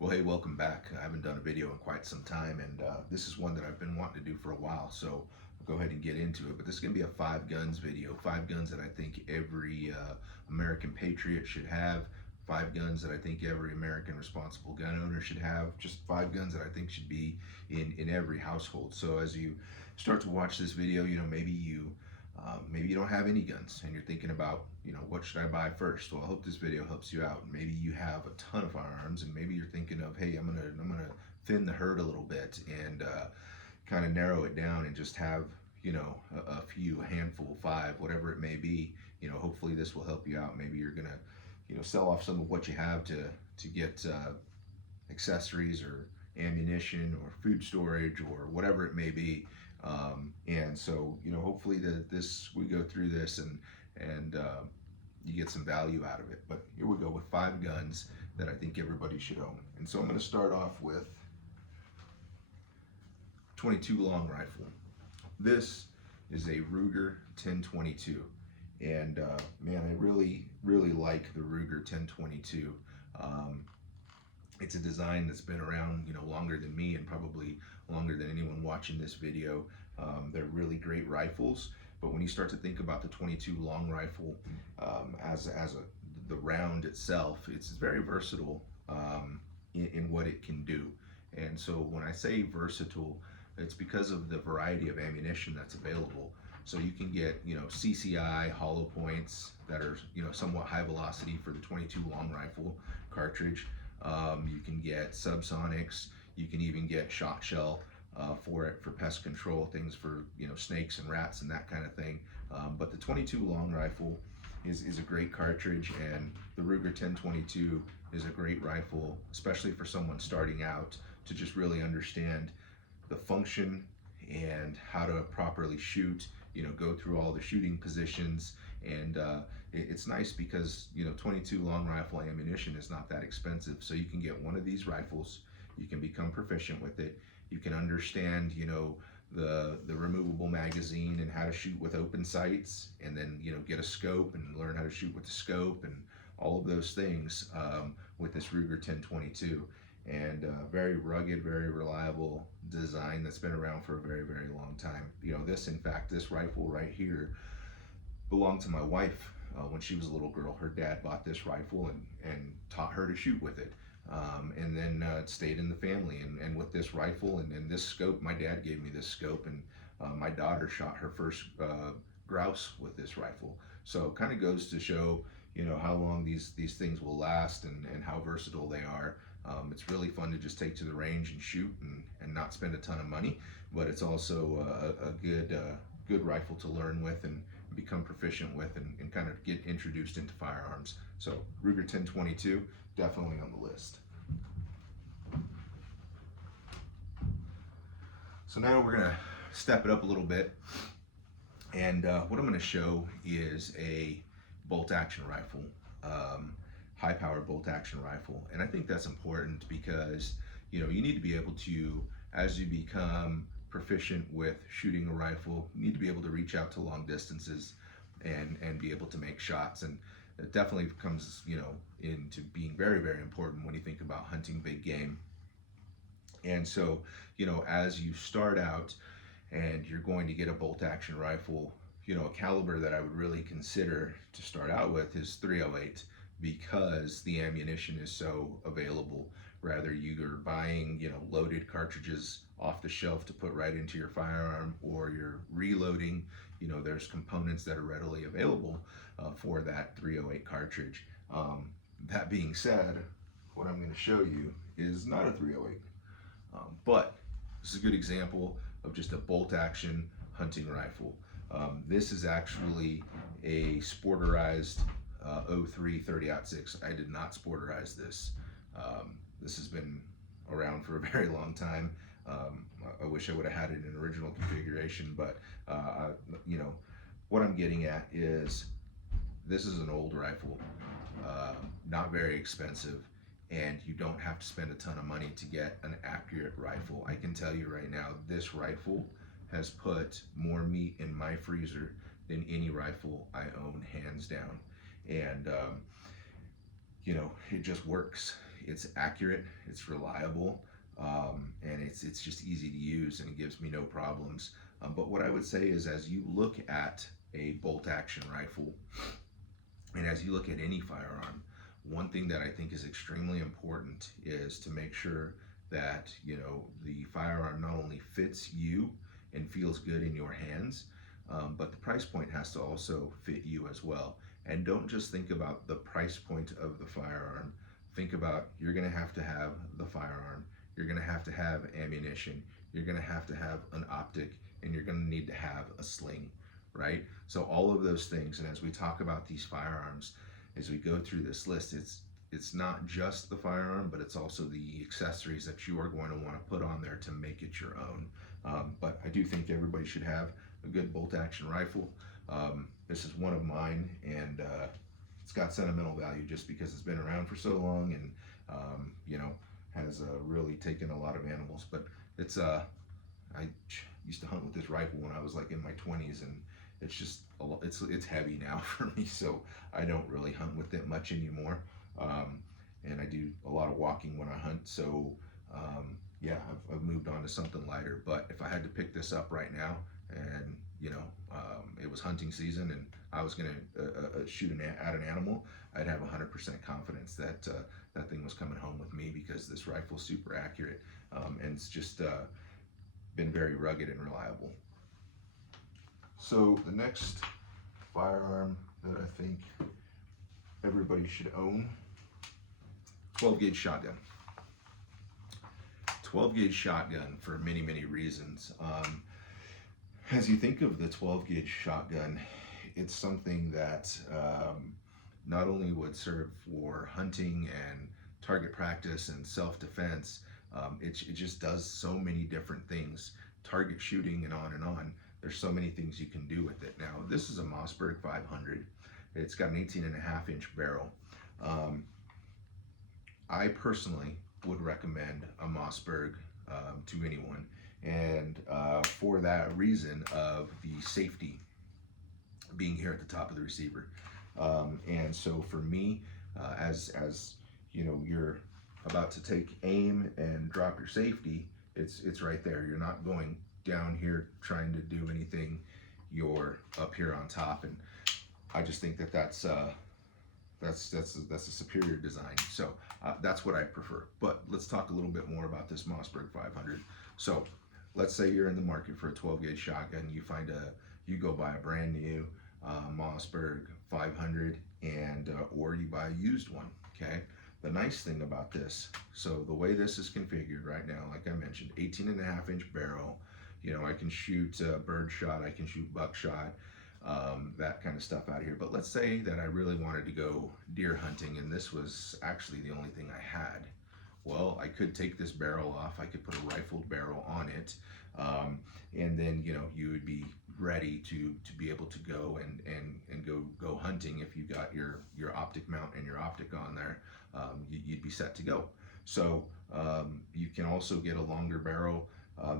Well, hey, welcome back. I haven't done a video in quite some time, and this is one that I've been wanting to do for a while, so I'll go ahead and get into it. But this is going to be a five guns video. Five guns that I think every American patriot should have. Five guns that I think every American responsible gun owner should have. Just five guns that I think should be in every household. So as you start to watch this video, maybe you don't have any guns and you're thinking about, what should I buy first? Well, I hope this video helps you out. Maybe you have a ton of firearms and maybe you're thinking of, hey, I'm gonna thin the herd a little bit and kind of narrow it down and just have, a few, a handful, five, whatever it may be. Hopefully this will help you out. Maybe you're gonna, sell off some of what you have to get accessories or ammunition or food storage or whatever it may be. And so, hopefully we go through this and you get some value out of it. But here we go with five guns that I think everybody should own. And so I'm going to start off with 22 long rifle. This is a Ruger 1022. And man, I really like the Ruger 1022. It's a design that's been around, longer than me and probably longer than anyone watching this video. They're really great rifles, but when you start to think about the 22 long rifle the round itself, it's very versatile in what it can do. And so when I say versatile, it's because of the variety of ammunition that's available. So you can get, CCI hollow points that are, somewhat high velocity for the 22 long rifle cartridge. You can get subsonics. You can even get shot shell for it for pest control, things for snakes and rats and that kind of thing. But the 22 long rifle is a great cartridge, and the Ruger 1022 is a great rifle, especially for someone starting out, to just really understand the function and how to properly shoot. Go through all the shooting positions, and it's nice because 22 long rifle ammunition is not that expensive, so you can get one of these rifles, you can become proficient with it, you can understand the removable magazine and how to shoot with open sights, and then get a scope and learn how to shoot with the scope and all of those things with this Ruger 1022. And very rugged, very reliable design that's been around for a very long time. This rifle right here belonged to my wife when she was a little girl. Her dad bought this rifle and taught her to shoot with it. And then it stayed in the family. And with this rifle and this scope, my dad gave me this scope, and my daughter shot her first grouse with this rifle. So it kind of goes to show, how long these things will last and how versatile they are. It's really fun to just take to the range and shoot and not spend a ton of money, but it's also a good rifle to learn with and become proficient with and kind of get introduced into firearms. So Ruger 1022, definitely on the list. So now we're gonna step it up a little bit, and what I'm gonna show is a bolt action rifle. High power bolt action rifle. And I think that's important because you need to be able to, as you become proficient with shooting a rifle, you need to be able to reach out to long distances and be able to make shots. And it definitely comes into being very important when you think about hunting big game. And so as you start out and you're going to get a bolt action rifle, a caliber that I would really consider to start out with is .308, because the ammunition is so available. Rather you're buying loaded cartridges off the shelf to put right into your firearm, or you're reloading, there's components that are readily available for that .308 cartridge. That being said, what I'm going to show you is not a .308, but this is a good example of just a bolt action hunting rifle. This is actually a sporterized 03 30-06. I did not sporterize this. This has been around for a very long time. I wish I would have had it in original configuration, but what I'm getting at is this is an old rifle, not very expensive, and you don't have to spend a ton of money to get an accurate rifle. I can tell you right now, this rifle has put more meat in my freezer than any rifle I own, hands down. And it just works. it's accurate, it's reliable, and it's just easy to use, and it gives me no problems. But what I would say is, as you look at a bolt action rifle, and as you look at any firearm, one thing that I think is extremely important is to make sure that the firearm not only fits you and feels good in your hands, but the price point has to also fit you as well. And don't just think about the price point of the firearm. Think about, you're going to have the firearm, you're going to have ammunition, you're going to have an optic, and you're going to need to have a sling, right? So all of those things, and as we talk about these firearms, as we go through this list, it's not just the firearm, but it's also the accessories that you are going to want to put on there to make it your own. But I do think everybody should have a good bolt action rifle. This is one of mine, and it's got sentimental value just because it's been around for so long, and has really taken a lot of animals. But it's I used to hunt with this rifle when I was like in my 20s, and it's just it's heavy now for me, so I don't really hunt with it much anymore. And I do a lot of walking when I hunt, so yeah, I've moved on to something lighter. But if I had to pick this up right now, and it was hunting season, and I was going to shoot at an animal, I'd have 100% confidence that that thing was coming home with me, because this rifle's super accurate, and it's just been very rugged and reliable. So the next firearm that I think everybody should own, 12 gauge shotgun. 12 gauge shotgun for many, many reasons. As you think of the 12 gauge shotgun, it's something that not only would serve for hunting and target practice and self-defense, it just does so many different things, target shooting and on and on. There's so many things you can do with it. Now, this is a Mossberg 500. It's got an 18.5-inch barrel. I personally would recommend a Mossberg to anyone, and for that reason of the safety being here at the top of the receiver. And so for me, as you're about to take aim and drop your safety, it's right there. You're not going down here trying to do anything. You're up here on top, and I just think that that's a superior design. So that's what I prefer. But let's talk a little bit more about this Mossberg 500. So let's say you're in the market for a 12 gauge shotgun. You go buy a brand new Mossberg 500, and or you buy a used one. Okay. The nice thing about this, so the way this is configured right now, like I mentioned, 18.5-inch barrel. I can shoot bird shot, I can shoot buckshot, that kind of stuff out of here. But let's say that I really wanted to go deer hunting, and this was actually the only thing I had. Well, I could take this barrel off, I could put a rifled barrel on it, and then you would be ready to be able to go and go hunting. If you got your optic mount and your optic on there, you'd be set to go. So you can also get a longer barrel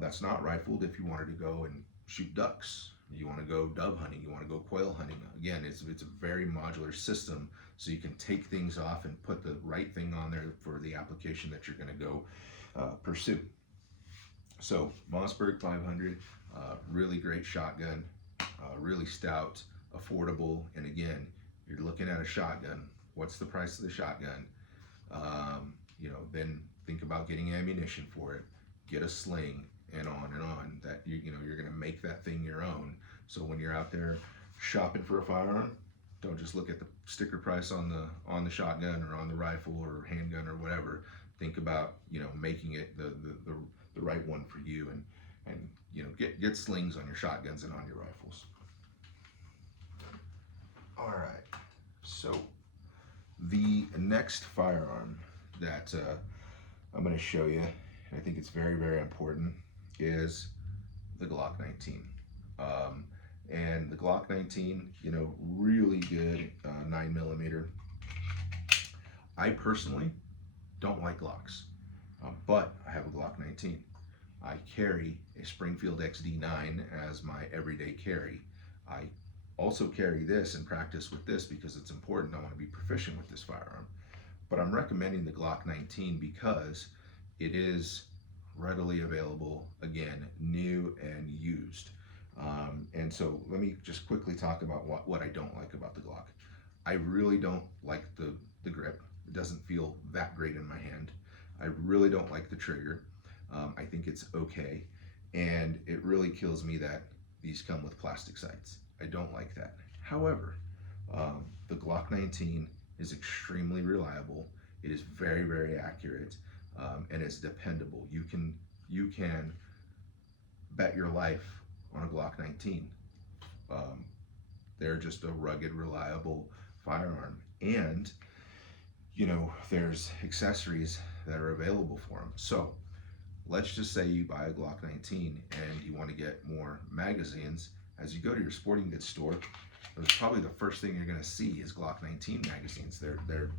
that's not rifled if you wanted to go and shoot ducks. You want to go dove hunting, you want to go quail hunting. Again, it's a very modular system, so you can take things off and put the right thing on there for the application that you're going to go pursue. So Mossberg 500, really great shotgun, really stout, affordable, and again, you're looking at a shotgun. What's the price of the shotgun? Then think about getting ammunition for it, get a sling, and on. That you're going to make that thing your own. So when you're out there shopping for a firearm, don't just look at the sticker price on the shotgun or on the rifle or handgun or whatever. Think about making it the right one for you, and get slings on your shotguns and on your rifles. All right. So the next firearm that I'm going to show you, and I think it's very, very important, is the Glock 19. And the Glock 19, really good 9mm. I personally don't like Glocks, but I have a Glock 19. I carry a Springfield XD9 as my everyday carry. I also carry this and practice with this because it's important. I want to be proficient with this firearm. But I'm recommending the Glock 19 because it is readily available, again, new and used. And so let me just quickly talk about what I don't like about the Glock. I really don't like the grip. It doesn't feel that great in my hand. I really don't like the trigger. I think it's okay. And it really kills me that these come with plastic sights. I don't like that. However, the Glock 19 is extremely reliable. It is very, very accurate, and it's dependable. You can bet your life on a Glock 19. Um, they're just a rugged, reliable firearm, and there's accessories that are available for them. So let's just say you buy a Glock 19 and you want to get more magazines. As you go to your sporting goods store, there's probably the first thing you're going to see is Glock 19 magazines. They're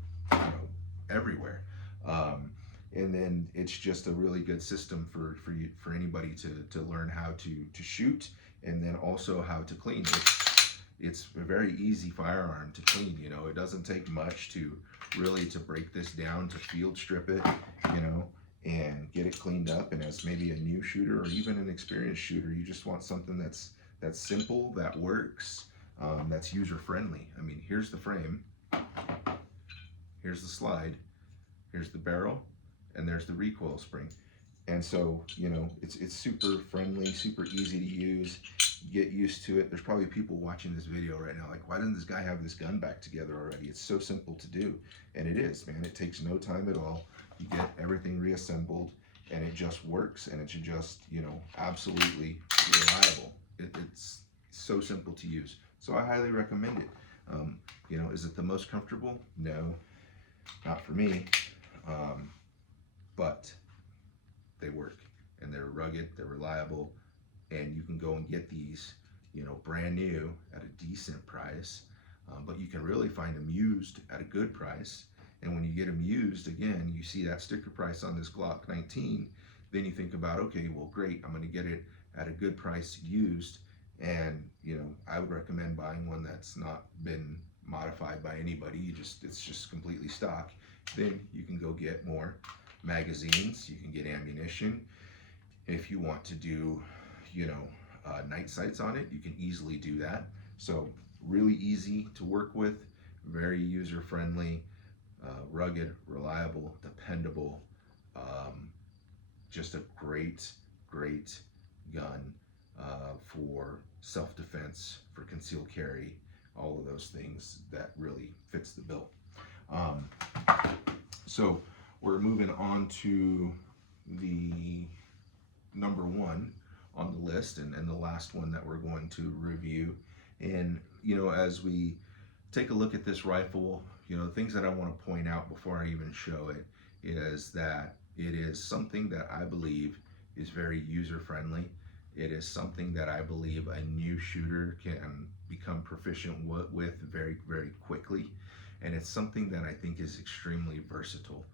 everywhere, and then it's just a really good system for anybody to learn how to shoot, and then also how to clean. It's a very easy firearm to clean. It doesn't take much to break this down, to field strip it, and get it cleaned up. And as maybe a new shooter or even an experienced shooter, you just want something that's simple, that works, that's user friendly. I mean, here's the frame, here's the slide, here's the barrel, and there's the recoil spring. And so, it's super friendly, super easy to use. Get used to it. There's probably people watching this video right now like, why doesn't this guy have this gun back together already? It's so simple to do. And it is, man. It takes no time at all. You get everything reassembled, and it just works, and it's just, absolutely reliable. It's so simple to use. So I highly recommend it. Is it the most comfortable? No, not for me. But they work, and they're rugged, they're reliable, and you can go and get these, brand new at a decent price, but you can really find them used at a good price. And when you get them used, again, you see that sticker price on this Glock 19, then you think about, okay, well, great, I'm going to get it at a good price used, and I would recommend buying one that's not been modified by anybody. It's just completely stock. Then you can go get more magazines, you can get ammunition. If you want to do, night sights on it, you can easily do that. So really easy to work with, very user friendly, rugged, reliable, dependable, just a great gun for self-defense, for concealed carry, all of those things. That really fits the bill. So we're moving on to the number one on the list, and the last one that we're going to review. And as we take a look at this rifle, things that I want to point out before I even show it is that it is something that I believe is very user friendly. It is something that I believe a new shooter can become proficient with very, very quickly. And it's something that I think is extremely versatile.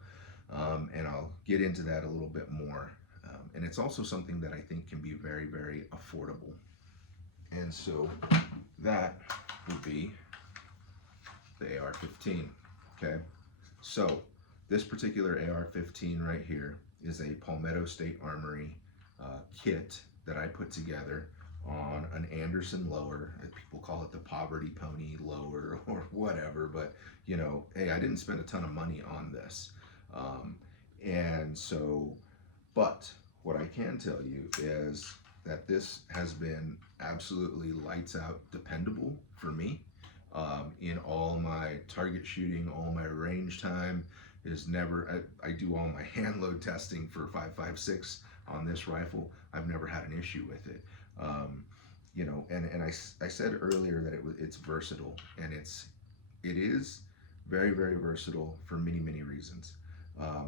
And I'll get into that a little bit more. And it's also something that I think can be very, very affordable. And so that would be the AR-15. Okay, so this particular AR-15 right here is a Palmetto State Armory kit that I put together on an Anderson lower. People call it the Poverty Pony lower or whatever, but hey, I didn't spend a ton of money on this. And so, but what I can tell you is that this has been absolutely lights out dependable for me. In all my target shooting, all my range time is never, I do all my hand load testing for 5.56 on this rifle. I've never had an issue with it. And I said earlier that it's versatile, and it is very, very versatile for many, many reasons.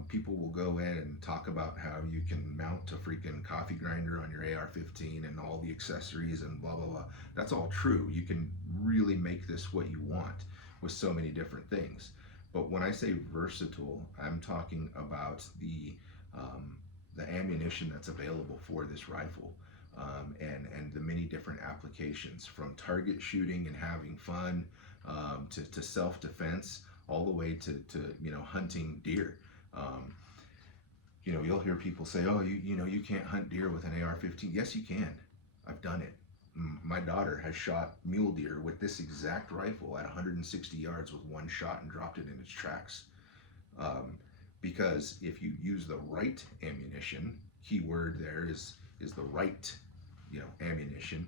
People will go in and talk about how you can mount a freaking coffee grinder on your AR-15 and all the accessories and blah, blah, blah. That's all true. You can really make this what you want with so many different things. But when I say versatile, I'm talking about the ammunition that's available for this rifle, and the many different applications, from target shooting and having fun, to self-defense, all the way to you know, hunting deer. You know, you'll hear people say, oh, you know, you can't hunt deer with an AR-15. Yes, you can. I've done it. My daughter has shot mule deer with this exact rifle at 160 yards with one shot and dropped it in its tracks. Because if you use the right ammunition, key word there is the right, you know, ammunition,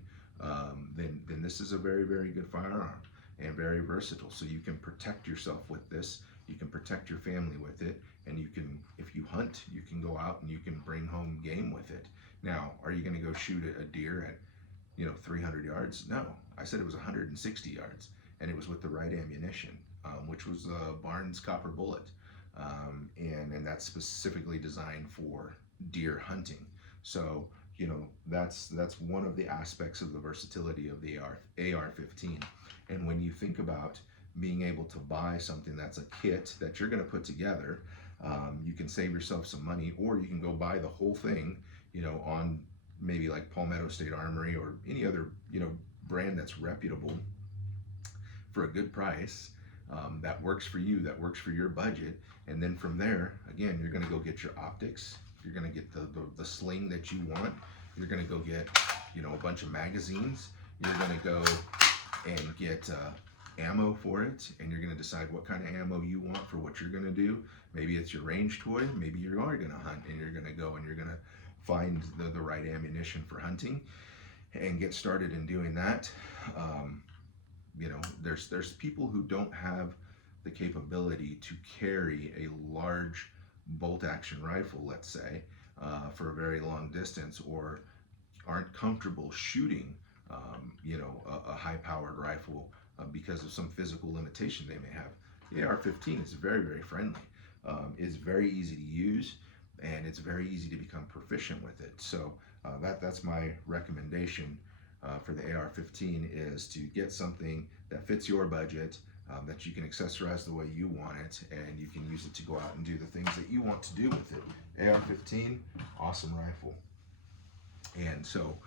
then this is a very, very good firearm and very versatile. So you can protect yourself with this, you can protect your family with it, and you can, if you hunt, you can go out and you can bring home game with it. Now, are you going to go shoot a deer at, you know, 300 yards? No, I said it was 160 yards, and it was with the right ammunition, which was a Barnes Copper Bullet, and that's specifically designed for deer hunting. So, you know, that's one of the aspects of the versatility of the AR-15. And when you think about being able to buy something that's a kit that you're going to put together, you can save yourself some money, or you can go buy the whole thing, you know, on maybe like Palmetto State Armory or any other, you know, brand that's reputable for a good price, that works for you, that works for your budget. And then from there, again, you're going to go get your optics, you're going to get the sling that you want, you're going to go get, you know, a bunch of magazines, you're going to go and get ammo for it, and you're going to decide what kind of ammo you want for what you're going to do. Maybe it's your range toy, maybe you are going to hunt, and you're going to go and you're going to find the right ammunition for hunting and get started in doing that. You know, there's people who don't have the capability to carry a large bolt action rifle, let's say, for a very long distance, or aren't comfortable shooting, you know, a high-powered rifle because of some physical limitation they may have. The AR-15 is very, very friendly. It's very easy to use, and it's very easy to become proficient with it. So that's my recommendation for the AR-15, is to get something that fits your budget, that you can accessorize the way you want it, and you can use it to go out and do the things that you want to do with it. AR-15, awesome rifle. And so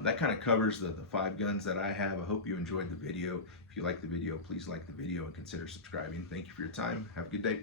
that kind of covers the 5 guns that I have. I hope you enjoyed the video. If you like the video, please like the video and consider subscribing. Thank you for your time. Have a good day.